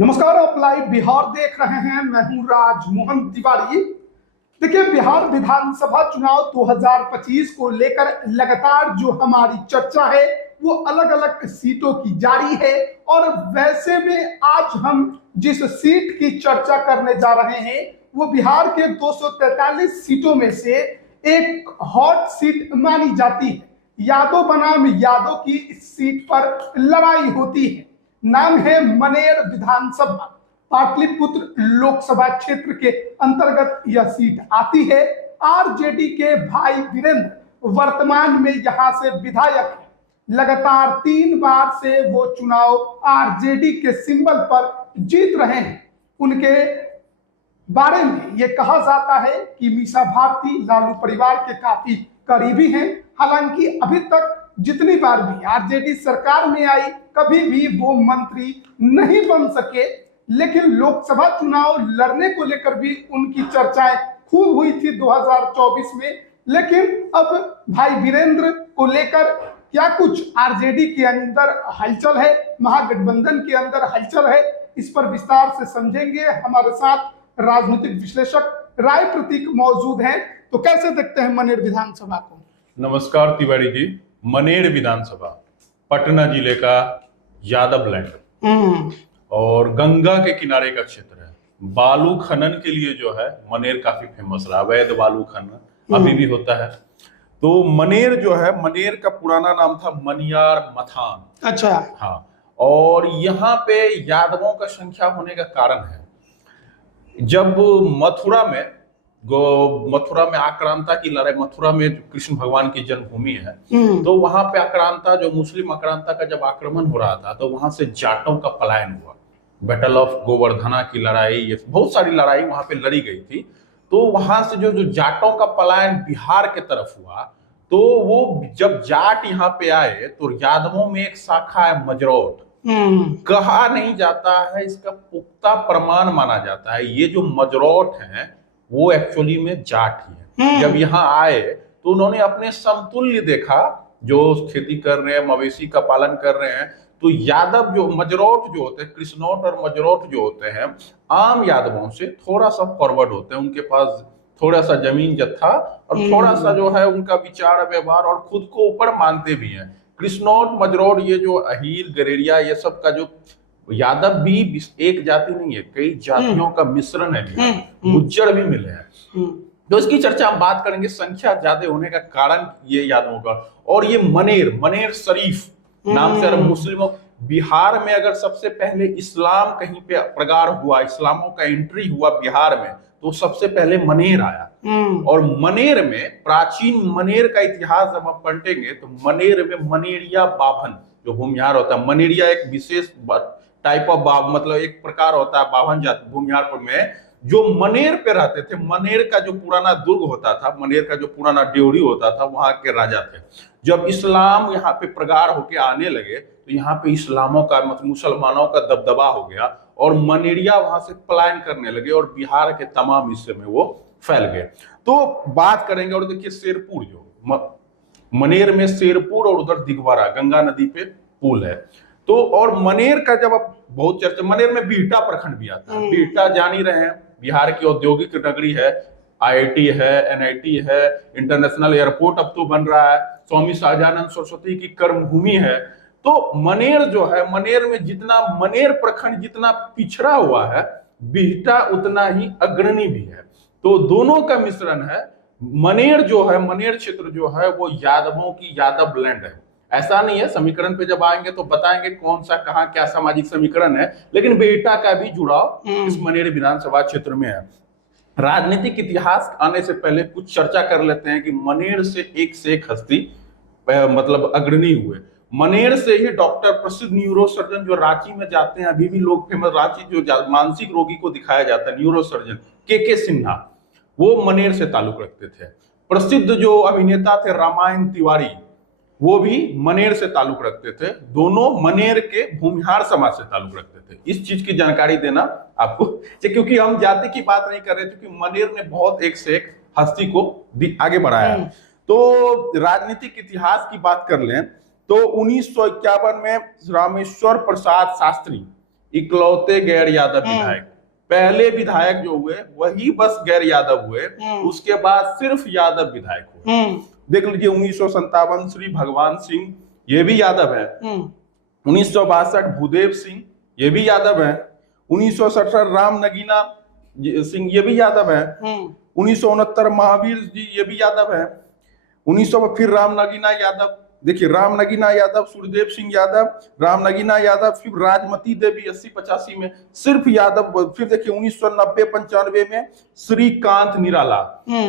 नमस्कार, आप लाइव बिहार देख रहे हैं। मैं हूं राजमोहन तिवारी। देखिए, बिहार विधानसभा चुनाव 2025 को लेकर लगातार जो हमारी चर्चा है वो अलग अलग सीटों की जारी है। और वैसे में आज हम जिस सीट की चर्चा करने जा रहे हैं वो बिहार के 243 सीटों में से एक हॉट सीट मानी जाती है। यादव बनाम यादव की इस सीट पर लड़ाई होती है। नाम है मनेर विधानसभा। पाटलिपुत्र लोकसभा क्षेत्र के अंतर्गत यह सीट आती है। आरजेडी के भाई वीरेंद्र वर्तमान में यहां से विधायक है। लगातार 3 बार से वो चुनाव आरजेडी के सिंबल पर जीत रहे हैं। उनके बारे में ये कहा जाता है कि मीसा भारती लालू परिवार के काफी करीबी हैं। हालांकि अभी तक जितनी बार भी आरजेडी सरकार में आई कभी भी वो मंत्री नहीं बन सके, लेकिन लोकसभा चुनाव लड़ने को लेकर भी उनकी चर्चाएं खूब हुई थी 2024 में। लेकिन अब भाई वीरेंद्र को लेकर क्या कुछ आरजेडी के अंदर हलचल है, महागठबंधन के अंदर हलचल है, इस पर विस्तार से समझेंगे। हमारे साथ राजनीतिक विश्लेषक राय प्रतीक मौजूद हैं। तो कैसे देखते हैं मनेर विधानसभा को? नमस्कार तिवारी जी। मनेर विधानसभा पटना जिले का यादव लैंड और गंगा के किनारे का क्षेत्र है। बालू खनन के लिए जो है मनेर काफी फेमस रहा। अवैध बालू खनन अभी भी होता है। तो मनेर जो है, मनेर का पुराना नाम था मनियार मथान। अच्छा। हाँ, और यहाँ पे यादवों का संख्या होने का कारण है, जब मथुरा में आक्रांता की लड़ाई, मथुरा में कृष्ण भगवान की जन्मभूमि है, तो वहां पे आक्रांता, जो मुस्लिम आक्रांता का जब आक्रमण हो रहा था तो वहां से जाटों का पलायन हुआ। बैटल ऑफ गोवर्धना की लड़ाई, ये बहुत सारी लड़ाई वहां पे लड़ी गई थी। तो वहां से जो जाटों का पलायन बिहार के तरफ हुआ, तो वो जब जाट यहाँ पे आए तो यादवों में एक शाखा है मजरोट। कहा नहीं जाता है, इसका पुख्ता प्रमाण माना जाता है ये जो मजरोट हैं वो एक्चुअली में जाट ही है। जब यहाँ आए तो उन्होंने अपने समतुल्य देखा, जो खेती कर रहे हैं, मवेशी का पालन कर रहे हैं। तो यादव जो मजरोट जो होते हैं, कृष्णोट और मजरोट जो होते हैं, आम यादवों से थोड़ा सा फॉरवर्ड होते हैं। उनके पास थोड़ा सा जमीन जत्था और थोड़ा सा जो है उनका विचार व्यवहार, और खुद को ऊपर मानते भी हैं। कृष्णोट मजरोट, ये जो अहीर गरेरिया, ये सब का जो यादव भी एक जाति नहीं है, कई जातियों का मिश्रण है। गुज्जर भी मिले हैं। तो इसकी चर्चा हम बात करेंगे। संख्या ज्यादा होने का कारण ये यादवों का, और ये मनेर शरीफ नाम से मुस्लिमों, बिहार में अगर सबसे पहले इस्लाम कहीं पे प्रगाढ़ हुआ, इस्लामों का एंट्री हुआ बिहार में, तो सबसे पहले मनेर आया। और मनेर में, प्राचीन मनेर का इतिहास जब हम पढ़ेंगे तो मनेर में मनेरिया बाभन जो भूमिहार होता है, मनेरिया एक विशेष टाइप ऑफ मतलब एक प्रकार होता है बाभन जाति भूमिहार में, जो मनेर पे रहते थे। मनेर का जो पुराना दुर्ग होता था, मनेर का जो पुराना ड्योढ़ी होता था, वहां के राजा थे। जब इस्लाम यहाँ पे प्रगाढ़ होके आने लगे तो यहाँ पे इस्लामों का, मुसलमानों का दबदबा हो गया और मनेरिया वहां से पलायन करने लगे और बिहार के तमाम हिस्से में वो फैल गए। तो बात करेंगे। और देखिए, शेरपुर जो मनेर में शेरपुर और उधर दिघवारा, गंगा नदी पे पुल है। तो और मनेर का जब अब बहुत चर्चा, मनेर में बिहटा प्रखंड भी आता है। बिहटा जान ही रहे हैं, बिहार की औद्योगिक नगरी है। आईआईटी है, एनआईटी है, इंटरनेशनल एयरपोर्ट अब तो बन रहा है, स्वामी सहजानंद सरस्वती की कर्मभूमि है। तो मनेर जो है, मनेर में जितना मनेर प्रखंड जितना पिछड़ा हुआ है, बिहटा उतना ही अग्रणी भी है। तो दोनों का मिश्रण है। मनेर जो है, मनेर क्षेत्र जो है वो यादवों की यादव लैंड है। ऐसा नहीं है, समीकरण पे जब आएंगे तो बताएंगे कौन सा कहाँ क्या सामाजिक समीकरण है, लेकिन बेटा का भी जुड़ाव इस मनेर विधानसभा क्षेत्र में है। राजनीतिक इतिहास आने से पहले कुछ चर्चा कर लेते हैं कि मनेर से एक हस्ती मतलब अग्रणी हुए। मनेर से ही डॉक्टर, प्रसिद्ध न्यूरोसर्जन जो रांची में जाते हैं, अभी भी लोग फेमस, रांची जो मानसिक रोगी को दिखाया जाता है, न्यूरोसर्जन के सिन्हा, वो मनेर से ताल्लुक रखते थे। प्रसिद्ध जो अभिनेता थे रामायण तिवारी, वो भी मनेर से ताल्लुक रखते थे। दोनों मनेर के भूमिहार समाज से ताल्लुक रखते थे। इस चीज की जानकारी देना आपको, क्योंकि हम जाति की बात नहीं कर रहे, क्योंकि मनेर ने बहुत एक से एक हस्ती को आगे बढ़ाया। तो राजनीतिक इतिहास की बात कर लें तो 1951 में रामेश्वर प्रसाद शास्त्री इकलौते गैर यादव विधायक। पहले विधायक जो हुए वही बस गैर यादव हुए, उसके बाद सिर्फ यादव विधायक हुए। देख लीजिए 1957 श्री भगवान सिंह, ये भी यादव है। 1962 भूदेव सिंह, ये भी यादव है। 1967 राम नगीना सिंह, ये भी यादव है। 1969 महावीर जी, ये भी यादव है। 1900 फिर राम नगीना यादव, देखिए राम नगीना यादव, सूर्यदेव सिंह यादव, राम नगीना यादव, फिर राजमती देवी 80-85 में सिर्फ यादव। फिर देखिए 1990-95 में श्रीकांत निराला।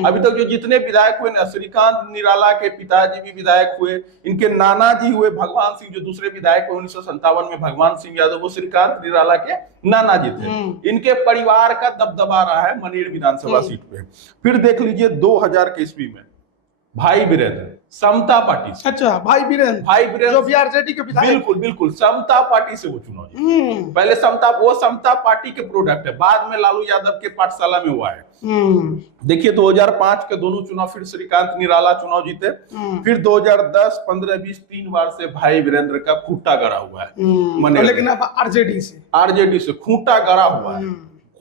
अभी तक जो जितने विधायक हुए ना, श्रीकांत निराला के पिताजी भी विधायक हुए, इनके नाना जी हुए भगवान सिंह, जो दूसरे विधायक हुए 1957 में भगवान सिंह यादव, वो श्रीकांत निराला के नाना जी थे। इनके परिवार का दबदबा रहा है मनेर विधानसभा सीट पे। फिर देख लीजिए 2000 के ईस्वी में भाई वीरेंद्र, समता पार्टी से। अच्छा, भाई वीरेंद्र जो भी आरजेडी के विधायक। बिल्कुल बिल्कुल, समता पार्टी से वो चुनाव जीते। पहले समता पार्टी के प्रोडक्ट है, बाद में लालू यादव के पाठशाला में हुआ है। देखिए 2005 के दोनों चुनाव फिर श्रीकांत निराला चुनाव जीते। फिर 2010, 15, 20 3 बार से भाई वीरेंद्र का खूंटा गड़ा हुआ है। लेकिन अब आरजेडी से खूंटा गड़ा हुआ है।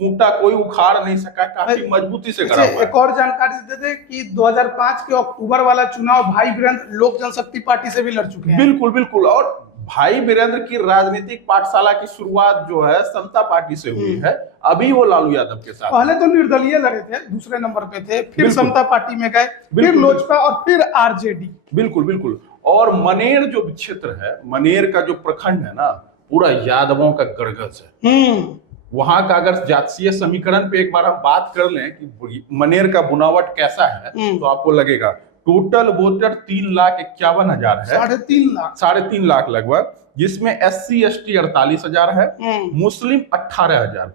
खूंटा कोई उखाड़ नहीं सका, काफी मजबूती से गड़ा हुआ है। एक और जानकारी दे दे कि 2005 के अक्टूबर वाला चुनाव भाई वीरेंद्र लोक जनशक्ति पार्टी से भी लड़ चुके हैं। बिल्कुल बिल्कुल, और भाई वीरेंद्र की राजनीतिक पाठशाला की शुरुआत जो है समता पार्टी से हुई है। अभी वो लालू यादव के साथ, पहले तो निर्दलीय लड़े थे, दूसरे नंबर पे थे, फिर समता पार्टी में गए, फिर लोजपा और फिर आरजेडी। बिल्कुल बिल्कुल। और मनेर जो क्षेत्र है, मनेर का जो प्रखंड है ना, पूरा यादवों का गड़गड़ है। वहां का अगर जातीय समीकरण पे एक बार हम बात कर लें कि मनेर का बुनावट कैसा है, तो आपको लगेगा टोटल वोटर 3,51,000 है। 3.5 लाख लगभग, जिसमें SC ST 48,000 है, मुस्लिम 18,000।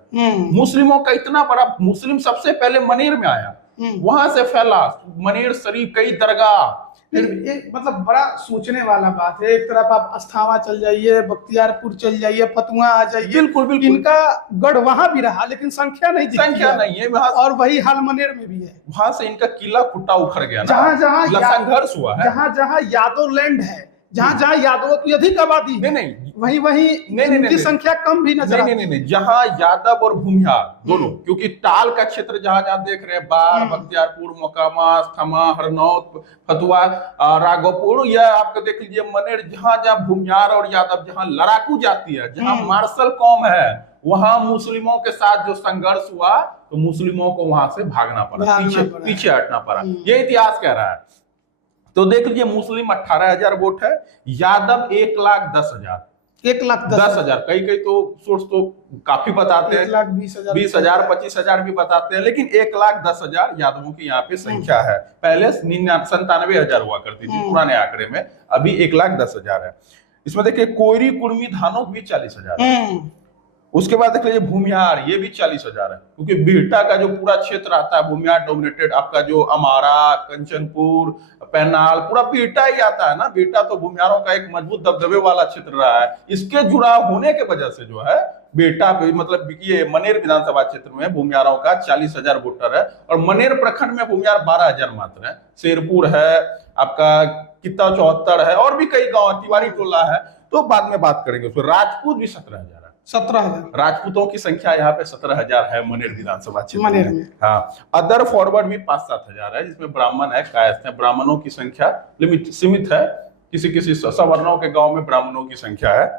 मुस्लिमों का इतना बड़ा, मुस्लिम सबसे पहले मनेर में आया, वहां से फैला मनेर शरीफ, कई दरगाह। मतलब बड़ा सोचने वाला बात है। एक तरफ आप अस्थावा चल जाइए, बख्तियारपुर चल जाइए, फतुआ आ जाइए, बिल्कुल बिल्कुल, इनका गढ़ वहां भी रहा, लेकिन संख्या नहीं है। और वही हाल मनेर में भी है। वहां से इनका किला खुट्टा उखड़ गया, जहां जहां संघर्ष हुआ है, जहां जहां यादव लैंड है, जहां जहां यादवों की अधिक आबादी है, वहीं इनकी संख्या कम भी नजर आती है। नहीं, जहां यादव और भूमिहार दोनों, क्योंकि टाल का क्षेत्र जहां जहां देख रहे हैं, बार, बख्तियारपुर, मोकामा, अस्थामा, हरनौत, फतुआ, राघोपुर, या आपको देख लीजिए मनेर, जहां जहां भूमिहार और यादव, जहां लड़ाकू जाती है, जहां मार्शल कौम है, वहां मुस्लिमों के साथ जो संघर्ष हुआ, तो मुस्लिमों को वहां से भागना पड़ा, पीछे हटना पड़ा। ये इतिहास कह रहा है। तो देख लीजिए मुस्लिम 18,000 वोट है, यादव 1,10,000। 1,10,000, कई तो सोर्स तो काफी बताते हैं, 20,000 25,000 भी बताते हैं, लेकिन 1,10,000 यादवों की यहाँ पे संख्या है। पहले 97,000 हुआ करती थी पुराने आंकड़े में, अभी 1,10,000 है। इसमें देखिए कोयरी, कुर्मी, धानोक भी 40,000 है। उसके बाद देख लीजिए भूमिहार, ये भी 40,000 है, क्योंकि बिहटा का जो पूरा क्षेत्र आता है भूमिहार डोमिनेटेड, आपका जो अमारा, कंचनपुर, पैनाल, पूरा बिहटा ही आता है ना। बिहटा तो भूमिहारों का एक मजबूत दबदबे वाला क्षेत्र रहा है। इसके जुड़ाव होने के वजह से जो है बिहटा पे, मतलब ये मनेर विधानसभा क्षेत्र में भूमिहारों का 40,000 वोटर है, और मनेर प्रखंड में भूमिहार 12,000 मात्र है। शेरपुर है, आपका कित्ता 74 है, और भी कई गांव, तिवारी टोला है, तो बाद में बात करेंगे। उसमें राजपूत भी 17,000 है। 17,000 राजपूतों की संख्या यहाँ पे 17,000 है मनेर विधानसभा क्षेत्र में। हाँ, अदर फॉरवर्ड भी 5-7,000 है, जिसमें ब्राह्मण है, कायस्थ है। ब्राह्मणों की संख्या सीमित है, किसी सवर्णों के गांव में ब्राह्मणों की संख्या है।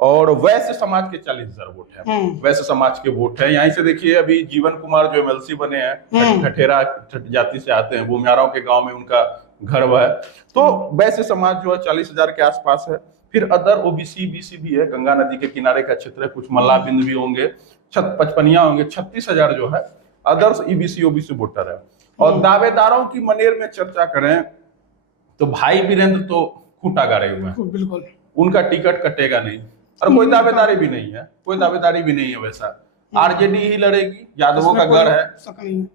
और वैश्य समाज के 40,000 वोट है, वैश्य समाज के वोट है। यहीं से देखिए अभी जीवन कुमार जो MLC बने हैं, ठठेरा जाति से आते हैं, भूमिहारों के गाँव में उनका घर है। तो वैश्य समाज जो है 40,000 के आसपास है। फिर अदर OBC BC भी है, गंगा नदी के किनारे का क्षेत्र है, कुछ मल्ला बिंद भी होंगे, 55 होंगे। 36,000 जो है अदर्स EBC OBC वोटर है। और दावेदारों की मनेर में चर्चा करें तो भाई वीरेंद्र तो खूंटा गाड़े हुए हैं, बिल्कुल, उनका टिकट कटेगा नहीं, और कोई दावेदारी भी नहीं है, वैसा आरजेडी ही लड़ेगी, यादवों का गढ़ है।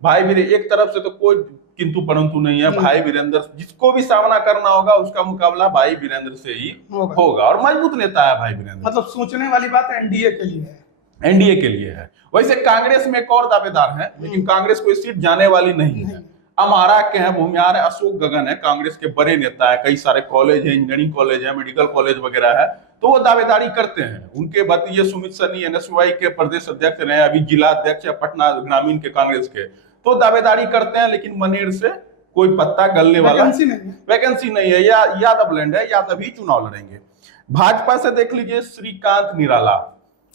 भाई वीरेंद्र एक तरफ से तो कोई किंतु परंतु नहीं है। भाई वीरेंद्र जिसको भी सामना करना होगा, उसका मुकाबला भाई वीरेंद्र से ही होगा, और मजबूत नेता है भाई वीरेंद्र। मतलब सोचने वाली बात एनडीए के लिए है, एनडीए के लिए है। वैसे कांग्रेस में एक और दावेदार है, लेकिन कांग्रेस कोई सीट जाने वाली नहीं है। अमारा के हैं, भूमिहार है, अशोक गगन है, कांग्रेस के बड़े नेता है, कई सारे कॉलेज है, इंजीनियरिंग कॉलेज है, मेडिकल कॉलेज वगैरह है। तो वो दावेदारी करते हैं। उनके भतीजे सुमित सनी एनएसयूआई के प्रदेश अध्यक्ष रहे, अभी जिला अध्यक्ष है पटना ग्रामीण के कांग्रेस के, तो दावेदारी करते हैं, लेकिन मनेर से कोई पत्ता गलने वाला वैकेंसी नहीं है, या यादव लैंड है, यादव ही चुनाव लड़ेंगे। भाजपा से देख लीजिए श्रीकांत निराला,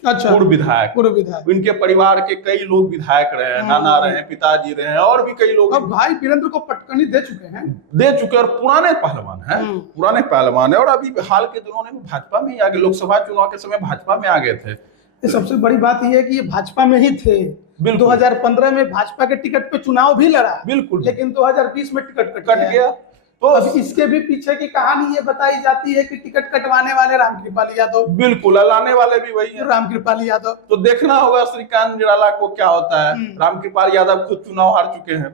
अच्छा, पूर्व विधायक, इनके परिवार के कई लोग विधायक रहे हैं, नाना रहे हैं, पिताजी रहे हैं, और भी कई लोग। अब भाई वीरेंद्र को पटकनी दे चुके और पुराने पहलवान है, और अभी हाल के दिनों में भाजपा में ही आगे, लोकसभा चुनाव के समय भाजपा में आ गए थे। सबसे बड़ी बात यह है कि ये भाजपा में ही थे। 2015 में भाजपा के टिकट पे चुनाव भी लड़ा, बिल्कुल, लेकिन 2020 में टिकट कट गया। तो अब इसके भी पीछे की कहानी ये बताई जाती है कि टिकट कटवाने वाले रामकृपाल यादव, बिल्कुल, लाने वाले भी वही है, रामकृपाल यादव। तो देखना होगा श्रीकांत निराला को क्या होता है। रामकृपाल यादव खुद चुनाव हार चुके हैं।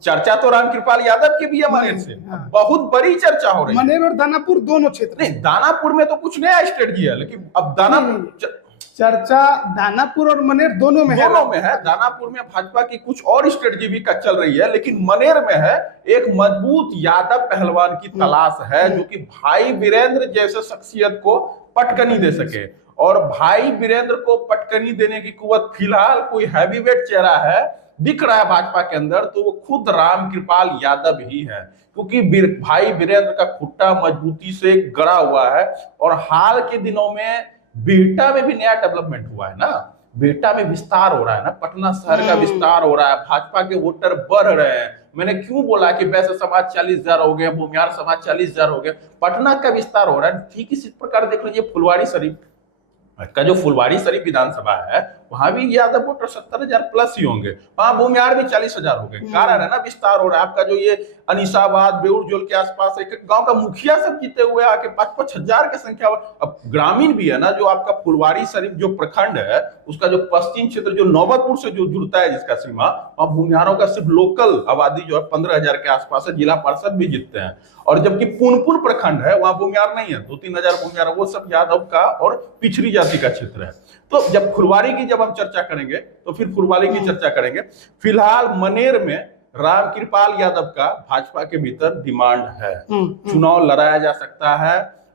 चर्चा तो रामकृपाल यादव की भी है मनेर से, बहुत बड़ी चर्चा हो रही है। मनेर और दानापुर दोनों क्षेत्र, नहीं दानापुर में तो कुछ नया स्ट्रेटजी है, लेकिन अब दानापुर चर्चा दानापुर और मनेर दोनों में है। दानापुर में भाजपा की कुछ और स्ट्रेटजी भी चल रही है, लेकिन मनेर में है एक मजबूत यादव पहलवान की तलाश है, जो कि भाई वीरेंद्र जैसे शख्सियत को पटकनी दे सके। और भाई वीरेंद्र को पटकनी देने की कुव्वत फिलहाल कोई हैवीवेट चेहरा है दिख रहा है भाजपा के अंदर, तो वो खुद रामकृपाल यादव ही है, क्योंकि भाई वीरेंद्र का खुट्टा मजबूती से गड़ा हुआ है। और हाल के दिनों में बिहटा में भी नया डेवलपमेंट हुआ है ना, बिहटा में विस्तार हो रहा है ना, पटना शहर का विस्तार हो रहा है, भाजपा के वोटर बढ़ रहे हैं। मैंने क्यों बोला कि वैसे समाज 40,000 हो गए, भूमियार समाज 40,000 हो गए, पटना का विस्तार हो रहा है। ठीक इसी प्रकार देख लीजिए फुलवारी शरीफ का, जो फुलवारी शरीफ विधानसभा है, वहां भी यादव वोटर 70,000 प्लस ही होंगे, वहां भूमियार भी 40,000 हो गए। कारण है ना विस्तार हो रहा है। आपका जो ये अनिसाबाद बेउरजोल के आसपास एक गांव का मुखिया सब जीते हुए आके 5-5 हजार की संख्या। अब ग्रामीण भी है ना, जो आपका फुलवारी शरीफ जो प्रखंड है, उसका जो पश्चिम क्षेत्र जो नौबतपुर से जो जुड़ता है जिसका सीमा, वहां भूमियारों का सिर्फ लोकल आबादी जो है 15,000 के आसपास है, जिला पार्षद भी जीतते हैं। और जबकि पुनपुन प्रखंड है, वहां भूमियार नहीं है, 2-3 हजार भूमियार, वो सब यादव का और पिछड़ी जाति का क्षेत्र है। तो जब फुलवारी की जब हम चर्चा करेंगे तो फिर फुलवारी की चर्चा करेंगे। फिलहाल मनेर में रामकृपाल यादव का भाजपा के भीतर डिमांड है, चुनाव लड़ाया जा सकता है।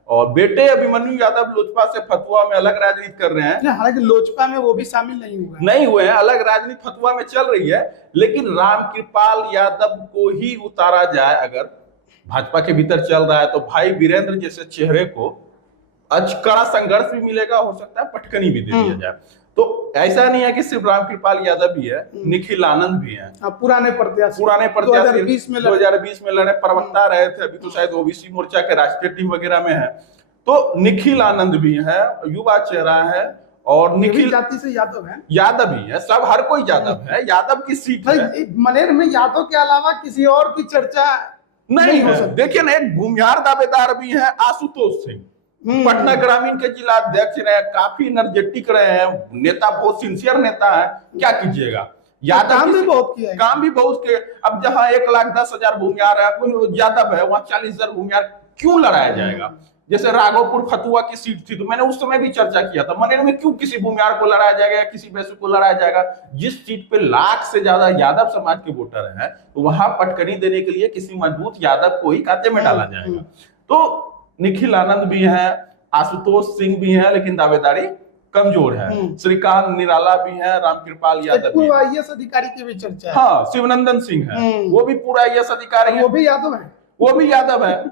और बेटे अभिमन्यु यादव लोजपा से फतुआ में अलग राजनीति कर रहे हैं, हालांकि लोजपा में वो भी शामिल नहीं हुए हैं, अलग राजनीति फतुआ में चल रही है। लेकिन रामकृपाल यादव को ही उतारा जाए, अगर भाजपा के भीतर चल रहा है, तो भाई वीरेंद्र जैसे चेहरे को कड़ा संघर्ष भी मिलेगा, हो सकता है पटकनी भी दे दिया जाए। तो ऐसा नहीं है कि सिर्फ रामकृपाल यादव भी है, निखिल आनंद भी है, पुराने प्रत्याशी 2020 में लड़े, प्रवक्ता रहे थे, अभी तो शायद ओबीसी मोर्चा के राष्ट्रीय टीम वगैरह में है। तो निखिल आनंद भी है, युवा चेहरा है, और निखिल जाति से यादव ही है, सब हर कोई यादव है, यादव की सीट है। मनेर में यादव के अलावा किसी और की चर्चा नहीं है। देखिए ना, एक भूमियार दावेदार भी है आशुतोष सिंह, पटना ग्रामीण के जिला अध्यक्ष रहे, काफी एनर्जेटिक रहे हैं, नेता, बहुत सिंसियर नेता है। क्या कीजिएगा, यादव काम भी बहुत किया है, काम भी बहुत किया। अब जहां 1,10,000 भूमियार है, यादव है, वहां 40,000 भूमियार क्यों लड़ाया जाएगा? जैसे राघोपुर फतुआ की सीट थी, तो मैंने उस समय भी चर्चा किया था, मनेर में क्यों किसी भूमियार को लड़ाया जाएगा या किसी वैसे को लड़ाया जाएगा? जिस सीट पे लाख से ज्यादा यादव समाज के वोटर हैं, तो वहां पटकनी देने के लिए किसी मजबूत यादव को ही खाते में डाला जाएगा। तो निखिल आनंद भी है, आशुतोष सिंह भी है, लेकिन दावेदारी कमजोर है। श्रीकांत निराला भी है, रामकृपाल यादव भी है, आईएएस अधिकारी की भी चर्चा है। हाँ, शिवनंदन सिंह है, वो भी पूरा आईएएस अधिकारी है, वो भी यादव है,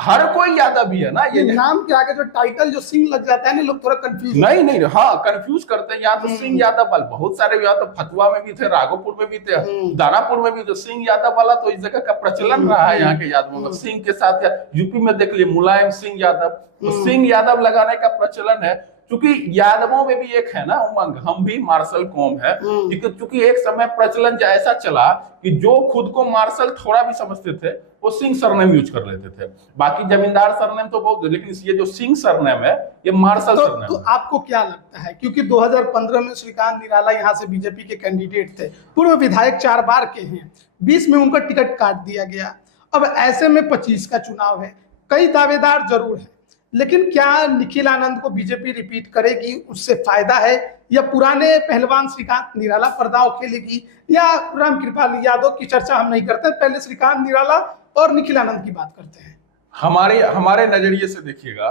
हर कोई यादव भी है ना। ये नाम के आगे जो टाइटल जो सिंह लग जाता है ना, लोग थोड़ा कंफ्यूज नहीं, हाँ कंफ्यूज करते हैं। यहाँ तो सिंह यादव वाले बहुत सारे, यहाँ तो फतुआ में भी थे, राघोपुर में भी थे, दानापुर में भी, तो सिंह यादव वाला तो इस जगह का प्रचलन रहा है यहाँ के यादवों का। सिंह के साथ यूपी में देख लिए मुलायम सिंह यादव, तो सिंह यादव लगाने का प्रचलन है। क्योंकि यादवों में भी एक है ना उमंग, हम भी मार्शल कौम है, क्योंकि एक समय प्रचलन ऐसा चला कि जो खुद को मार्शल थोड़ा भी समझते थे, वो सिंह सरनेम यूज कर लेते थे। बाकी जमींदार सरनेम तो बहुत, लेकिन ये जो सिंह सरनेम है, ये मार्शल सरनेम तो आपको क्या लगता है, क्योंकि 2015 में श्रीकांत निराला यहाँ से बीजेपी के कैंडिडेट थे, पूर्व विधायक 4 बार के हैं, 20 में उनका टिकट काट दिया गया, अब ऐसे में 25 का चुनाव है, कई दावेदार जरूर है, लेकिन क्या निखिल आनंद को बीजेपी रिपीट करेगी, उससे फायदा है, या पुराने पहलवान श्रीकांत निराला पर्दाव खेलेगी, या रामकृपाल यादव की चर्चा हम नहीं करते, पहले श्रीकांत निराला और निखिल आनंद की बात करते हैं। हमारे हमारे नजरिए से देखिएगा,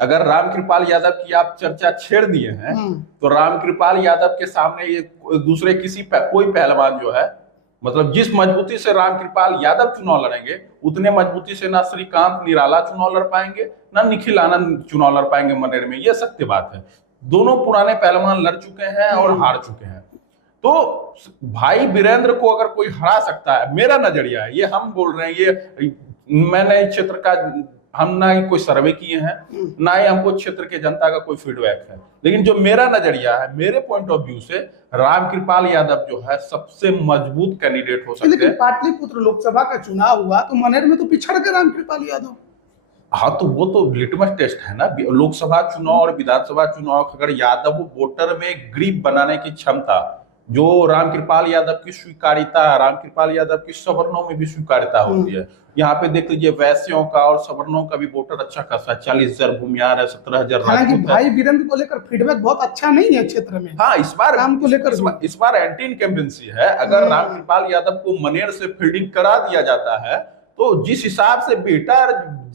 अगर रामकृपाल यादव की आप चर्चा छेड़ दिए हैं तो रामकृपाल यादव के सामने ये दूसरे कोई पहलवान जो है, मतलब जिस मजबूती से रामकृपाल यादव चुनाव लड़ेंगे उतने मजबूती से ना श्रीकांत निराला चुनाव लड़ पाएंगे ना निखिल आनंद चुनाव लड़ पाएंगे मनेर में। ये सत्य बात है। दोनों पुराने पहलवान लड़ चुके हैं और हार चुके हैं। तो भाई वीरेंद्र को अगर कोई हरा सकता है, मेरा नजरिया है, ये हम बोल रहे हैं, ये मैंने इस क्षेत्र का, हम ना ही कोई सर्वे किए हैं ना ही हमको क्षेत्र के जनता का कोई फीडबैक है, लेकिन जो मेरा नजरिया है, मेरे पॉइंट ऑफ व्यू से रामकृपाल यादव जो है सबसे मजबूत कैंडिडेट हो सकते हैं। लेकिन पाटलिपुत्र लोकसभा का चुनाव हुआ तो मनेर में तो पिछड़ गए रामकृपाल यादव। हाँ, तो वो तो लिटमस टेस्ट है ना, लोकसभा चुनाव और विधानसभा चुनाव। अगर यादव वोटर में ग्रिप बनाने की क्षमता, जो रामकृपाल यादव की स्वीकार्यता है, रामकृपाल यादव की सवर्णों में भी स्वीकार्यता होती है। यहाँ पे देख लीजिए वैश्यों का और सवर्णों का भी वोटर अच्छा खासा है, 40,000 भूमियार है, 17,000 हालांकि भाई वीरेंद्र को लेकर फीडबैक बहुत अच्छा नहीं है क्षेत्र में। हाँ, इस बार राम को लेकर इस बार एंटी इनकम्बेंसी है। अगर रामकृपाल यादव को मनेर से फील्डिंग करा दिया जाता है तो जिस हिसाब से बेटा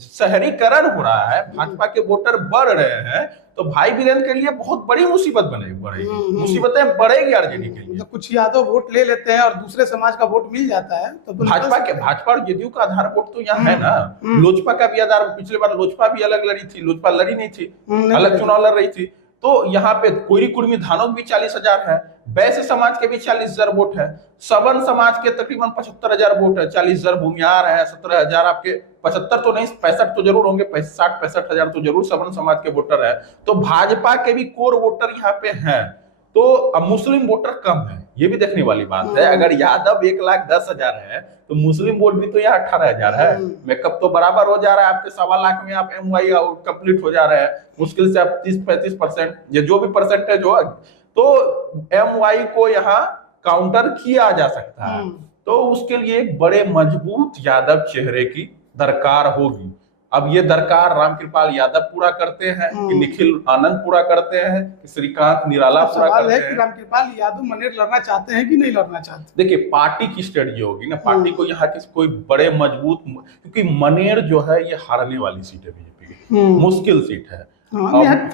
शहरीकरण हो रहा है, भाजपा के वोटर बढ़ रहे हैं, तो भाई वीरेंद्र के लिए बहुत बड़ी मुसीबत बढ़ेगी, मुसीबतें बढ़ेगी आरजेडी के लिए। तो कुछ यादव वोट ले लेते हैं और दूसरे समाज का वोट मिल जाता है तो भाजपा और जेडीयू का आधार वोट तो यहाँ है ना। लोजपा का भी आधार, पिछले बार लोजपा भी अलग लड़ी थी, लोजपा लड़ी नहीं थी, अलग चुनाव लड़ रही थी। तो यहाँ पे कोयरी कुर्मी धानों भी 40,000 है, वैश्य समाज के भी 40,000 वोट है, सवर्ण समाज के तकरीबन 75,000 वोट है, 40,000 भूमियार है, 17,000 आपके, 75 तो नहीं 65 तो जरूर होंगे, 65,000 तो जरूर सवर्ण समाज के वोटर है। तो भाजपा के भी कोर वोटर यहाँ पे हैं। तो अब मुस्लिम वोटर कम है, ये भी देखने वाली बात है। अगर यादव 1,10,000 है तो मुस्लिम वोट भी तो यहाँ 18,000 है। मेकअप तो बराबर हो जा रहा है, आपके 1.25 लाख में आप MY कंप्लीट हो जा रहे हैं, मुश्किल से आप 30-35% या जो भी परसेंटेज हो, तो MY को यहाँ काउंटर किया जा सकता है। तो उसके लिए एक बड़े मजबूत यादव चेहरे की दरकार होगी। अब ये दरकार रामकृपाल यादव पूरा करते हैं कि निखिल आनंद पूरा करते हैं कि श्रीकांत निराला पूरा करते हैं। रामकृपाल यादव मनेर लड़ना चाहते हैं कि नहीं लड़ना चाहते? देखिए, पार्टी की स्ट्रेटजी होगी ना, पार्टी को यहाँ की कोई बड़े मजबूत, क्योंकि मनेर जो है ये हारने वाली सीट है बीजेपी की, मुश्किल सीट है,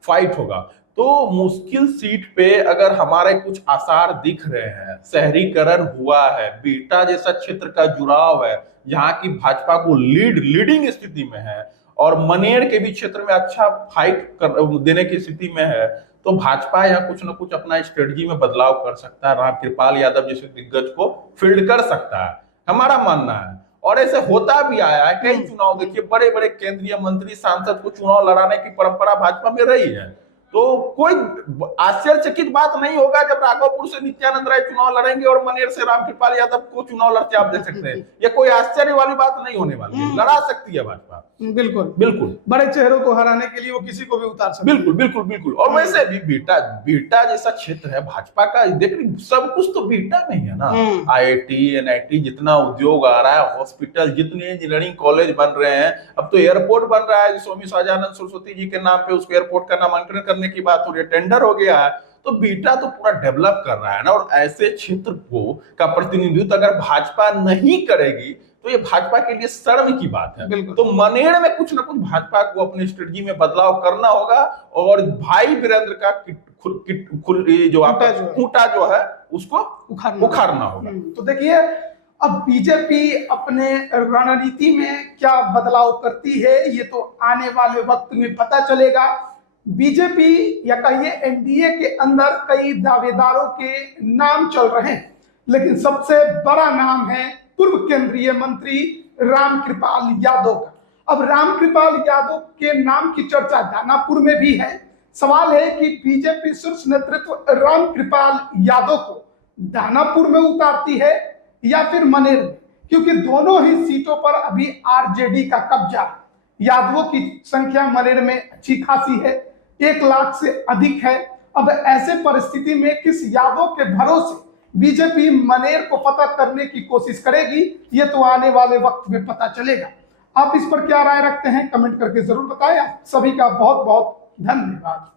फाइट होगा। तो मुश्किल सीट पे अगर हमारे कुछ आसार दिख रहे हैं, शहरीकरण हुआ है, बीटा जैसा क्षेत्र का जुड़ाव है, जहां की भाजपा को लीडिंग स्थिति में है, और मनेर के भी क्षेत्र में अच्छा फाइट देने की स्थिति में है, तो भाजपा यहाँ कुछ न कुछ अपना स्ट्रेटजी में बदलाव कर सकता है, रामकृपाल यादव जैसे दिग्गज को फील्ड कर सकता है, हमारा मानना है। और ऐसे होता भी आया है, कई चुनाव देखिए, बड़े बड़े केंद्रीय मंत्री सांसद को चुनाव लड़ाने की परंपरा भाजपा में रही है। तो कोई आश्चर्यचकित बात नहीं होगा जब राघोपुर से नित्यानंद राय चुनाव लड़ेंगे और मनेर से रामकृपाल यादव को चुनाव लड़ते आप देख सकते हैं। ये कोई आश्चर्य वाली बात नहीं होने वाली है, लड़ा सकती है भाजपा। बिल्कुल बिल्कुल, बड़े चेहरों को हराने के लिए वो किसी को भी उतार सकते हैं। बिल्कुल बिल्कुल बिल्कुल। और वैसे भी बीटा जैसा क्षेत्र है भाजपा का, देख सब कुछ तो बीटा में है ना। IIT NIT जितना उद्योग आ रहा है, हॉस्पिटल, जितने इंजीनियरिंग कॉलेज बन रहे हैं, अब तो एयरपोर्ट बन रहा है स्वामी सहजानंद सरस्वती जी के नाम पे, उसको एयरपोर्ट का नामांकन करने की बात हो रही है, टेंडर हो गया है। तो बीटा तो पूरा डेवलप कर रहा है ना। और ऐसे क्षेत्र को का प्रतिनिधित्व अगर भाजपा नहीं करेगी तो ये भाजपा के लिए शर्म की बात है। तो मनेर में कुछ ना कुछ भाजपा को अपनी स्ट्रेटजी में बदलाव करना होगा, और भाई वीरेंद्र का जो खूंटा जो है उसको उखाड़ना होगा। तो देखिए, अब बीजेपी अपने रणनीति में क्या बदलाव करती है ये तो आने वाले वक्त में पता चलेगा। बीजेपी या कहिए NDA के अंदर कई दावेदारों के नाम चल रहे हैं, लेकिन सबसे बड़ा नाम है पूर्व केंद्रीय मंत्री रामकृपाल यादव का। अब रामकृपाल यादव के नाम की चर्चा दानापुर में भी है। सवाल है कि बीजेपी शीर्ष नेतृत्व रामकृपाल यादव को दानापुर में उतारती है या फिर मनेर में, क्योंकि दोनों ही सीटों पर अभी RJD का कब्जा है। यादवों की संख्या मनेर में अच्छी खासी है, 1 लाख से अधिक है। अब ऐसे परिस्थिति में किस यादव के भरोसे बीजेपी मनेर को फतह करने की कोशिश करेगी, ये तो आने वाले वक्त में पता चलेगा। आप इस पर क्या राय रखते हैं, कमेंट करके जरूर बताएं। सभी का बहुत बहुत धन्यवाद।